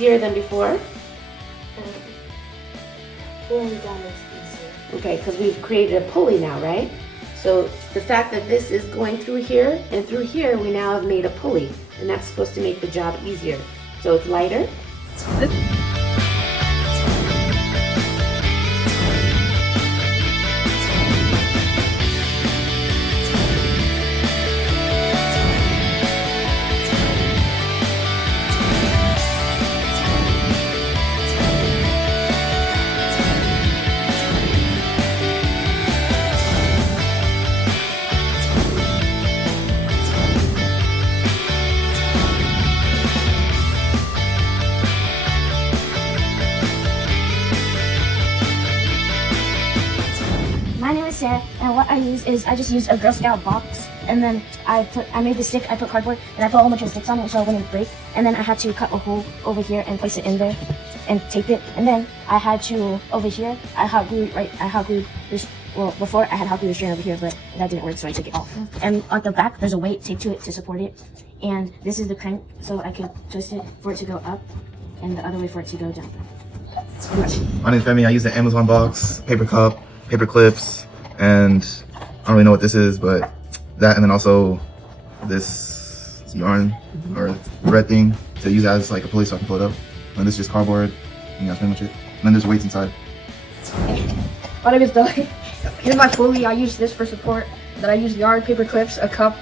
easier than before? Pulling down is easier. Okay, because we've created a pulley now, right? So the fact that this is going through here and through here, we now have made a pulley, and that's supposed to make the job easier. So it's lighter. My name is Sarah, and what I use is I just used a Girl Scout box, and then I made the stick, I put cardboard, and I put a whole bunch of sticks on it so it wouldn't break, and then I had to cut a hole over here and place it in there and tape it, and then I had to, over here, I hot glued this, well, before I had hot glued the strand over here, but that didn't work, so I took it off. And on the back, there's a weight taped to it to support it, and this is the crank, so I could twist it for it to go up, and the other way for it to go down. My name's Femi. I use the Amazon box, paper cup, paper clips, and I don't really know what this is, but that, and then also this yarn or red thing to use as like a pulley so I can pull it up. And this is just cardboard, and that's pretty much it. And then there's weights inside. My name is Doug. Here's my pulley. I use this for support. Then I use yarn, paper clips, a cup,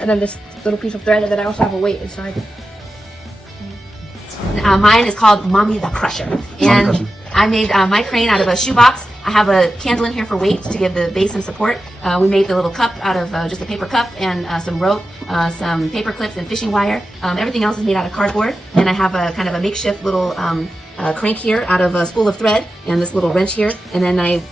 and then this little piece of thread, and then I also have a weight inside. Mine is called Mommy the Crusher, and I made my crane out of a shoebox. I have a candle in here for weight to give the base some support. We made the little cup out of just a paper cup and some rope, some paper clips and fishing wire. Everything else is made out of cardboard, and I have a kind of a makeshift little crank here out of a spool of thread and this little wrench here. And then I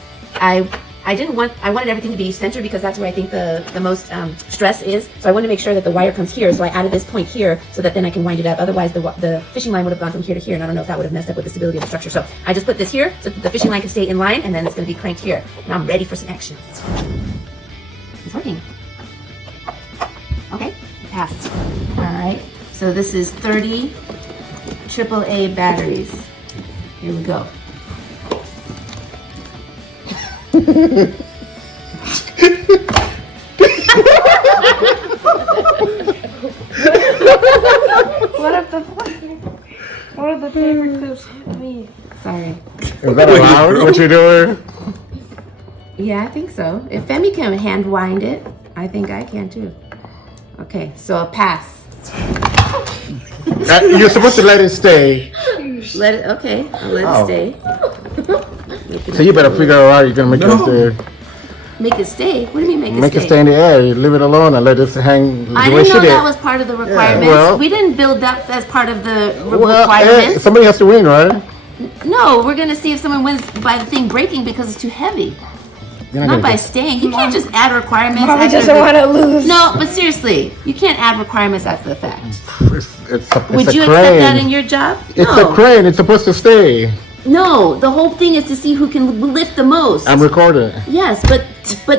wanted everything to be centered because that's where I think the most stress is. So I wanted to make sure that the wire comes here. So I added this point here so that then I can wind it up. Otherwise the fishing line would have gone from here to here, and I don't know if that would have messed up with the stability of the structure. So I just put this here so that the fishing line can stay in line, and then it's going to be cranked here. Now I'm ready for some action. It's working. Okay, passed. All right, so this is 30 AAA batteries. Here we go. What are the paper clips mean? Sorry. Is that allowed, what you're doing? Yeah, I think so. If Femi can hand wind it, I think I can too. Okay, so a pass. You're supposed to let it stay. Let it, okay, I'll let it stay. So you better figure out how you're gonna make it stay. Make it stay? What do you mean make it stay? Make it stay in the air. You leave it alone and let it hang the way I she didn't know did. that was part of the requirements. Yeah, well, we didn't build that as part of the well, requirements. somebody has to win, right? No, we're gonna see if someone wins by the thing breaking because it's too heavy. Not by staying. You can't just add requirements. Mommy doesn't want to lose. No, but seriously, you can't add requirements after the fact. Would you accept that in your job? It's a crane. It's supposed to stay. No, the whole thing is to see who can lift the most. I'm recording. Yes, but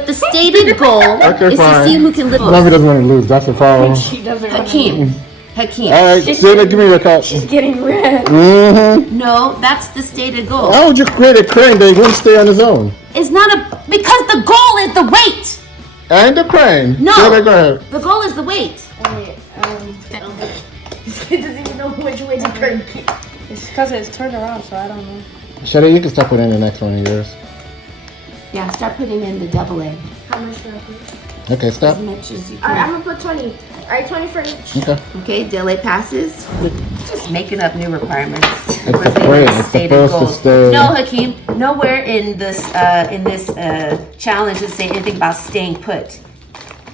the stated goal is to see who can lift the Mommy most. doesn't want to lose. That's the problem. She doesn't want to Hakeem. Hakeem. All right, Zena, give me your cup. She's getting red. Mm-hmm. No, that's the stated goal. Why would you create a crane that wouldn't stay on its own? It's not because the goal is the weight. And the crane. No, Zena, go ahead. the goal is the weight. Wait, he doesn't even know which way to turn. It's because it's turned around, so I don't know. Shada, you can start putting in the next one of yours. Yeah, start putting in the double A. How much do I put? Okay, stop. As much as you Alright, can. I'm gonna put 20. Alright, 20 for each. Okay. Okay, delay passes. Just making up new requirements. It's the crane. It's supposed to stay. No, Hakeem. Nowhere in this challenge does it say anything about staying put.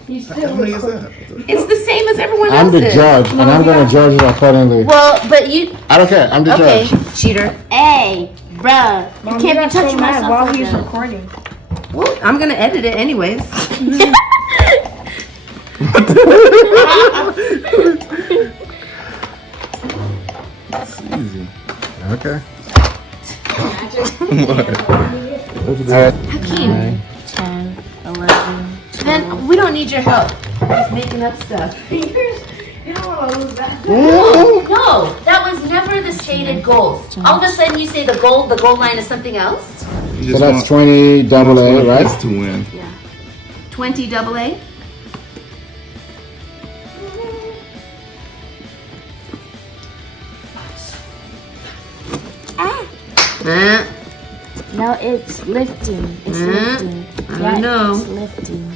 You still How many is that? It's the same as everyone I'm else's. the judge, and I'm going to judge it accordingly. Well, but you. I don't care. I'm the Okay, judge. cheater. Hey, bruh. You can't be touching my stuff while like he's that. recording. Well, I'm gonna edit it anyways. It's easy. Okay. Hakeem. 10, 11. Then we don't need your help. Just making up stuff. You don't No, that was never the stated goal. All of a sudden you say the goal line is something else? So that's 20 double A, right? To win. Yeah. 20 double A? No, it's lifting. It's lifting. I don't know. It's lifting.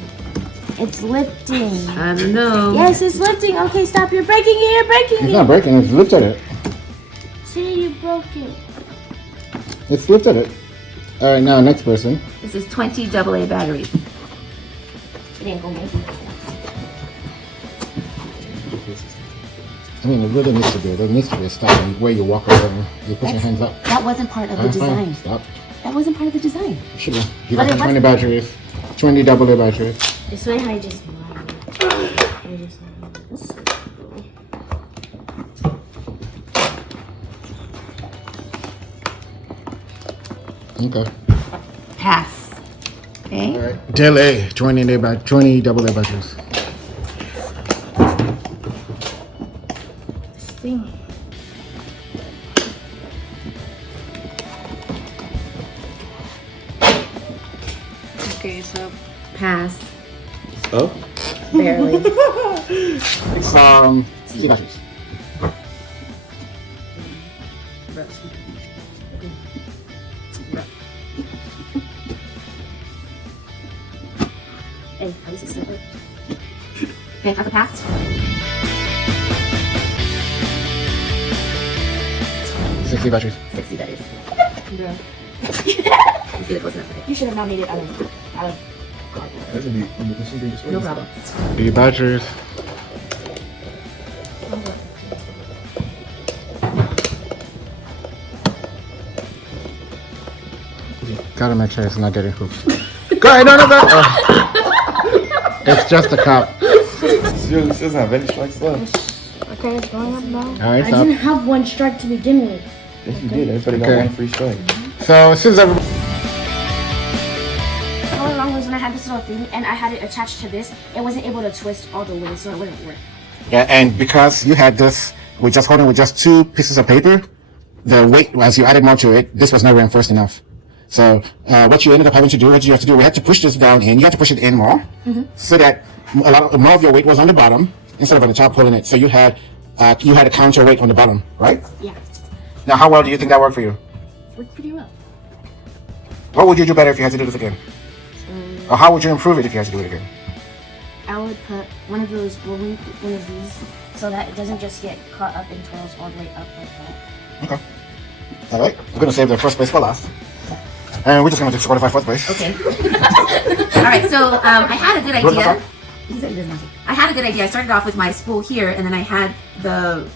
It's lifting. I don't know. Yes, it's lifting. Okay, stop. You're breaking it. You're breaking It's it. not breaking, it's lifted it. See, you broke it. It's lifted it. Alright, now next person. This is 20 double A batteries. It didn't go maybe. I mean, it really needs to be. There needs to be a stop where you walk over and you put your hands up. That wasn't part of the Alright, fine. design. Stop. That wasn't part of the design. Should be. You But got it 20 batteries. 20 double A batteries. It's funny how you just. Okay. Pass. Okay. Alright. Delay. 20 double A batteries. Thing. Okay, so Pass. Oh? Barely. C batteries. Hey, how is it stupid? Okay, have a pass. 60 batteries. 60 batteries. yeah. You see it wasn't okay. You should have not made it out of That's gonna be on the machine. No problem. 3 batteries. Gotta make sure it's not getting hooked. Go ahead, no. It's just a cup. It doesn't have any strikes left. Okay, it's going up now. Alright, I stop. didn't have one strike to begin with. Yes, you did. Everybody got Okay. one free strike. So, since everybody. All along was when I had this little thing and I had it attached to this, it wasn't able to twist all the way, so it wouldn't work. Yeah, and because you had this with just holding with just 2 pieces of paper, the weight, as you added more to it, this was not reinforced enough. So what you ended up having to do, we had to push this down in. You had to push it in more, so that more of your weight was on the bottom instead of on the top pulling it. So you had a counterweight on the bottom, right? Yeah, Now, how well do you think that worked for you? worked pretty well. What would you do better if you had to do this again? Or how would you improve it if you had to do it again? I would put one of these, so that it doesn't just get caught up in twirls all the way up like that. Okay. All right. We're gonna save the first place for last, and we're just gonna disqualify fourth place. Okay. All right, so I had a good idea. He said he doesn't want to. I had a good idea. I started off with my spool here, and then I had the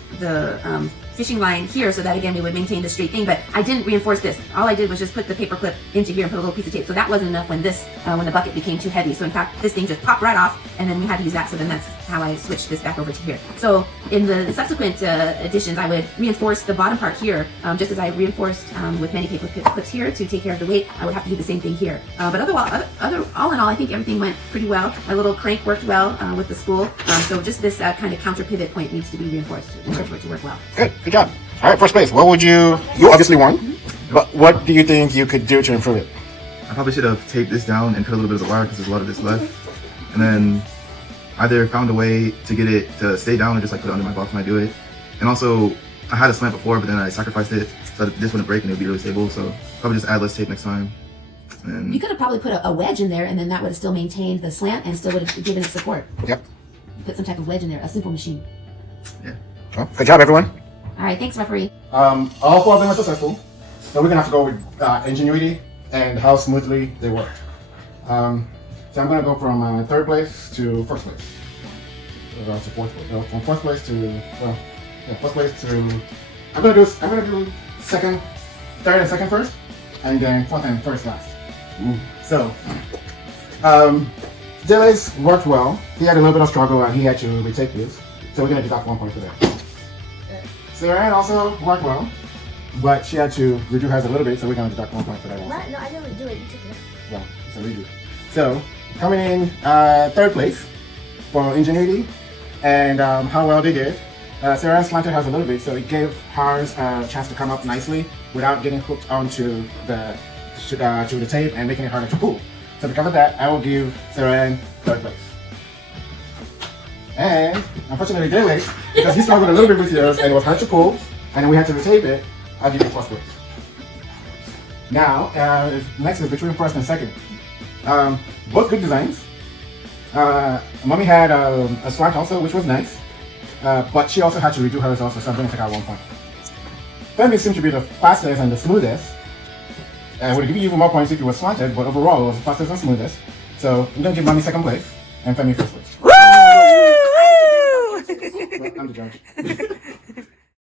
fishing line here, so that again we would maintain the straight thing. But I didn't reinforce this. All I did was just put the paper clip into here and put a little piece of tape. So that wasn't enough when the bucket became too heavy. So in fact, this thing just popped right off, and then we had to use that. So then that's how I switched this back over to here. So in the subsequent editions, I would reinforce the bottom part here, just as I reinforced with many paper clips here to take care of the weight. I would have to do the same thing here. But all in all, I think everything went pretty well. My little crank worked well with the spool. So just this kind of counter pivot point needs to be reinforced in order for it to work well. Good job. All right, first place. What would you obviously won, but what do you think you could do to improve it? I probably should have taped this down and cut a little bit of the wire because there's a lot of this left. And then either found a way to get it to stay down or just like put it under my box when I do it. And also, I had a slant before, but then I sacrificed it so that this wouldn't break and it would be really stable. So probably just add less tape next time. And You could have probably put a wedge in there, and then that would have still maintained the slant and still would have given it support. Yep. Put some type of wedge in there, a simple machine. yeah. Well, good job, everyone. All right, thanks, referee. All 4 of them were successful, so we're gonna have to go with ingenuity and how smoothly they worked. So I'm gonna go from third place to first place. To fourth place. No, from first place to first place to. I'm gonna do second, third and second first, and then fourth and first last. So, Delays worked well. He had a little bit of struggle and he had to retake this, so we're gonna deduct 1 point for that. Sarah also worked well, but she had to redo hers a little bit, so we're gonna deduct 1 point for that also. What? No, I didn't do it. You took it. Yeah, it's a redo. So, coming in third place for ingenuity and how well they did Sarah slanted hers a little bit, so it gave hers a chance to come up nicely without getting hooked onto the to the tape and making it harder to pull. So because of that, I will give Sarah third place. And unfortunately, David, because he struggled a little bit with yours and it was hard to pull, and then we had to retape it, I'll give you first place. Now, next is between first and second. Both good designs. Mommy had a slant also, which was nice, but she also had to redo hers also, so I'm going to take out 1 point. Femi seemed to be the fastest and the smoothest. I would give you even more points if it was slanted, but overall it was the fastest and smoothest. So I'm going to give Mommy second place and Femi first place. Woo! Well, I'm the judge.